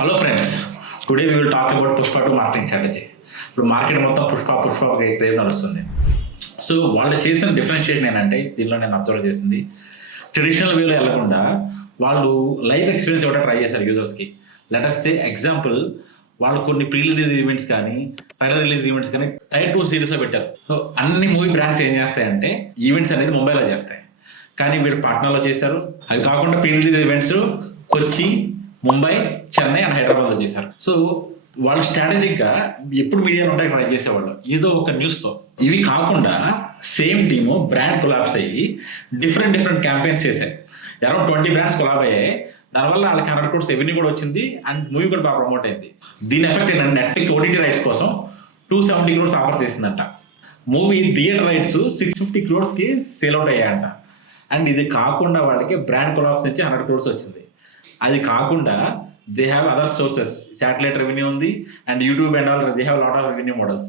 Hello friends, today we will talk about Pushpa 2 marketing strategy. ఇప్పుడు market మొత్తం Pushpa craze నడుస్తుంది. So వాళ్ళు చేసిన డిఫరెన్షియేషన్ ఏంటంటే, దీనిలో నేను అబ్జర్వ్ చేసింది, ట్రెడిషనల్ వేలో వెళ్ళకుండా వాళ్ళు లైవ్ ఎక్స్పీరియన్స్ ఇవ్వడం ట్రై చేశారు యూజర్స్కి. లెటస్ సే ఎగ్జాంపుల్, వాళ్ళు కొన్ని ప్రీ రిలీజ్ ఈవెంట్స్ కానీ ట్రైలర్ రిలీజ్ ఈవెంట్స్ కానీ టైర్ 2 సిరీస్లో పెట్టారు. సో అన్ని మూవీ బ్రాండ్స్ ఏం చేస్తాయంటే ఈవెంట్స్ అనేది ముంబైలో చేస్తాయి, కానీ వీళ్ళు పాట్నాలో చేశారు. అది కాకుండా pre release events Kochi, Mumbai, Chennai and హైదరాబాద్లో చేశారు. సో వాళ్ళు స్ట్రాటజిక్గా ఎప్పుడు మీడియాలో ఉంటాయి ట్రై చేసేవాళ్ళు ఏదో ఒక న్యూస్తో. ఇవి కాకుండా సేమ్ టీము బ్రాండ్ కొలాబ్స్ అయ్యి డిఫరెంట్ క్యాంపెయిన్స్ చేశాయి. అరౌండ్ 20 బ్రాండ్స్ కొలాబ్ అయ్యాయి. దానివల్ల వాళ్ళకి 100 crores రెవెన్యూ కూడా వచ్చింది అండ్ మూవీ కూడా బాగా ప్రమోట్ అయింది. దీని ఎఫెక్ట్ ఏంటంటే, నెట్ఫ్లిక్స్ ఓటీటీ రైట్స్ కోసం 270 crores ఆఫర్ చేసిందంట. Movie theatre rights 650 crores sale out అయ్యాయంట. అండ్ ఇది కాకుండా వాళ్ళకి బ్రాండ్ కొలాబ్స్ నుంచి 100 crores వచ్చింది. అది కాకుండా they have other sources, satellite revenue ఉంది and YouTube and all they have lot of revenue models.